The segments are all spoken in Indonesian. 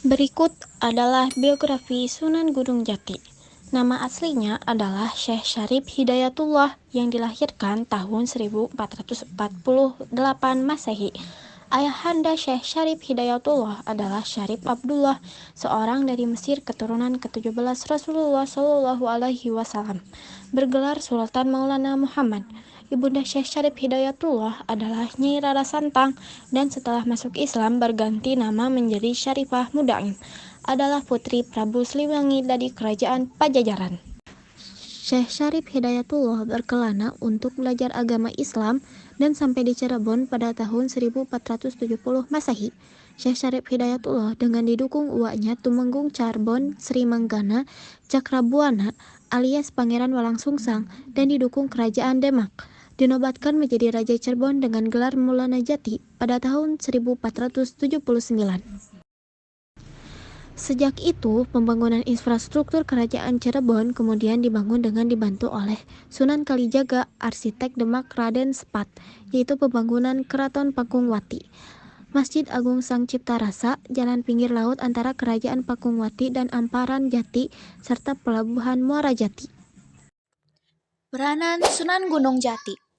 Berikut adalah biografi Sunan Gunung Jati. Nama aslinya adalah Syekh Syarif Hidayatullah yang dilahirkan tahun 1448 Masehi. Ayahanda Syekh Syarif Hidayatullah adalah Syarif Abdullah, seorang dari Mesir keturunan ke-17 Rasulullah Shallallahu Alaihi Wasallam, bergelar Sultan Maulana Muhammad. Ibunda Syekh Syarif Hidayatullah adalah Nyai Rara Santang, dan setelah masuk Islam berganti nama menjadi Syarifah Mudaim. Adalah putri Prabu Sliwangi dari Kerajaan Pajajaran. Syekh Syarif Hidayatullah berkelana untuk belajar agama Islam dan sampai di Cirebon pada tahun 1470 Masehi. Syekh Syarif Hidayatullah dengan didukung uaknya Tumenggung Charbon Sri Manggana Cakrabuana alias Pangeran Walangsungsang dan didukung Kerajaan Demak, dinobatkan menjadi Raja Cirebon dengan gelar Maulana Jati pada tahun 1479. Sejak itu, pembangunan infrastruktur Kerajaan Cirebon kemudian dibangun dengan dibantu oleh Sunan Kalijaga, arsitek Demak Raden Sepat, yaitu pembangunan Keraton Pakungwati, Masjid Agung Sang Cipta Rasa, jalan pinggir laut antara Kerajaan Pakungwati dan Amparan Jati, serta Pelabuhan Muara Jati. Peranan Sunan Gunung Jati.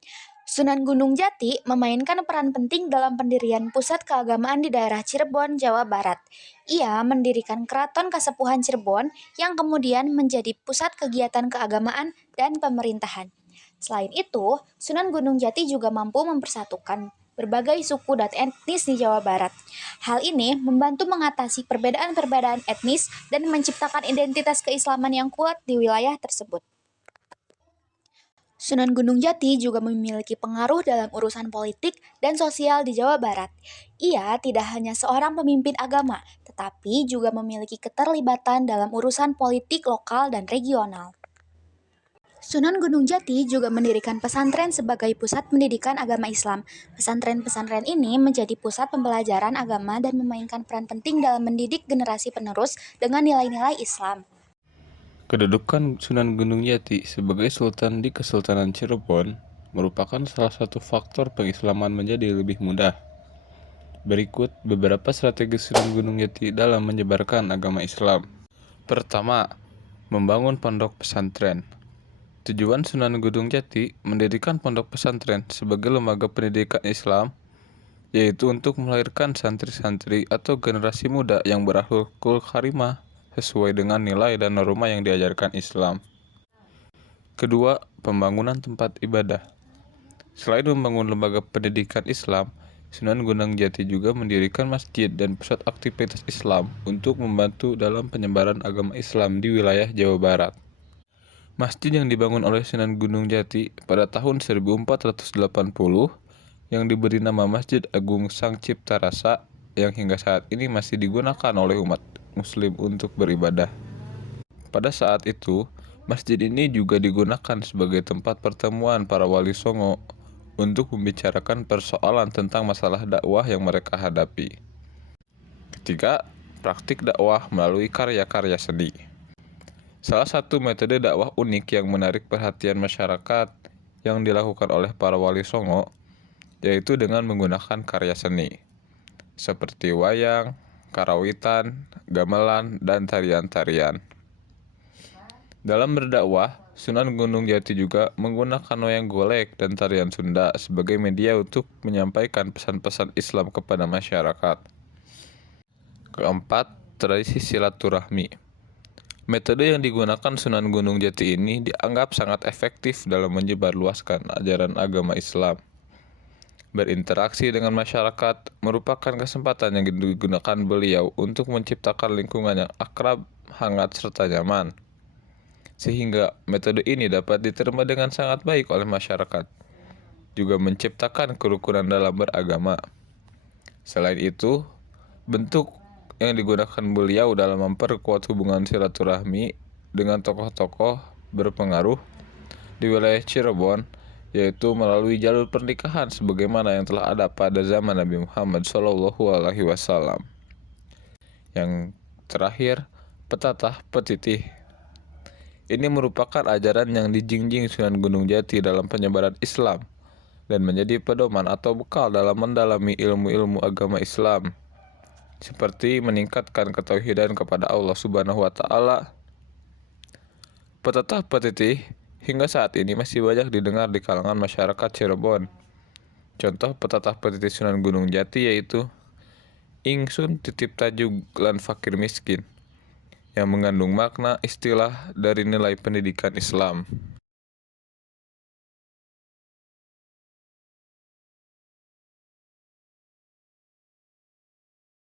Sunan Gunung Jati memainkan peran penting dalam pendirian pusat keagamaan di daerah Cirebon, Jawa Barat. Ia mendirikan Keraton Kasepuhan Cirebon yang kemudian menjadi pusat kegiatan keagamaan dan pemerintahan. Selain itu, Sunan Gunung Jati juga mampu mempersatukan berbagai suku dan etnis di Jawa Barat. Hal ini membantu mengatasi perbedaan-perbedaan etnis dan menciptakan identitas keislaman yang kuat di wilayah tersebut. Sunan Gunung Jati juga memiliki pengaruh dalam urusan politik dan sosial di Jawa Barat. Ia tidak hanya seorang pemimpin agama, tetapi juga memiliki keterlibatan dalam urusan politik lokal dan regional. Sunan Gunung Jati juga mendirikan pesantren sebagai pusat pendidikan agama Islam. Pesantren-pesantren ini menjadi pusat pembelajaran agama dan memainkan peran penting dalam mendidik generasi penerus dengan nilai-nilai Islam. Kedudukan Sunan Gunung Jati sebagai Sultan di Kesultanan Cirebon merupakan salah satu faktor pengislaman menjadi lebih mudah. Berikut beberapa strategi Sunan Gunung Jati dalam menyebarkan agama Islam. Pertama, membangun pondok pesantren. Tujuan Sunan Gunung Jati mendirikan pondok pesantren sebagai lembaga pendidikan Islam, yaitu untuk melahirkan santri-santri atau generasi muda yang berakhlakul karimah sesuai dengan nilai dan norma yang diajarkan Islam. Kedua, pembangunan tempat ibadah. Selain membangun lembaga pendidikan Islam, Sunan Gunung Jati juga mendirikan masjid dan pusat aktivitas Islam untuk membantu dalam penyebaran agama Islam di wilayah Jawa Barat. Masjid yang dibangun oleh Sunan Gunung Jati pada tahun 1480 yang diberi nama Masjid Agung Sang Cipta Rasa yang hingga saat ini masih digunakan oleh umat Muslim untuk beribadah. Pada saat itu, masjid ini juga digunakan sebagai tempat pertemuan para wali songo untuk membicarakan persoalan tentang masalah dakwah yang mereka hadapi. Ketiga, praktik dakwah melalui karya-karya seni. Salah satu metode dakwah unik yang menarik perhatian masyarakat yang dilakukan oleh para wali songo yaitu dengan menggunakan karya seni seperti wayang, karawitan, gamelan, dan tarian-tarian. Dalam berdakwah, Sunan Gunung Jati juga menggunakan wayang golek dan tarian Sunda sebagai media untuk menyampaikan pesan-pesan Islam kepada masyarakat. Keempat, tradisi silaturahmi. Metode yang digunakan Sunan Gunung Jati ini dianggap sangat efektif dalam menyebarluaskan ajaran agama Islam. Berinteraksi dengan masyarakat merupakan kesempatan yang digunakan beliau untuk menciptakan lingkungan yang akrab, hangat, serta nyaman. Sehingga metode ini dapat diterima dengan sangat baik oleh masyarakat. Juga menciptakan kerukunan dalam beragama. Selain itu, bentuk yang digunakan beliau dalam memperkuat hubungan silaturahmi dengan tokoh-tokoh berpengaruh di wilayah Cirebon yaitu melalui jalur pernikahan sebagaimana yang telah ada pada zaman Nabi Muhammad SAW. Yang terakhir, petatah petitih. Ini merupakan ajaran yang dijinjing Sunan Gunung Jati dalam penyebaran Islam dan menjadi pedoman atau bekal dalam mendalami ilmu-ilmu agama Islam. seperti meningkatkan ketauhidan kepada Allah Subhanahu wa taala. Pepatah petitih hingga saat ini masih banyak didengar di kalangan masyarakat Cirebon. Contoh pepatah petitih Sunan Gunung Jati yaitu Ingsun titip tajuk lan fakir miskin, yang mengandung makna istilah dari nilai pendidikan Islam.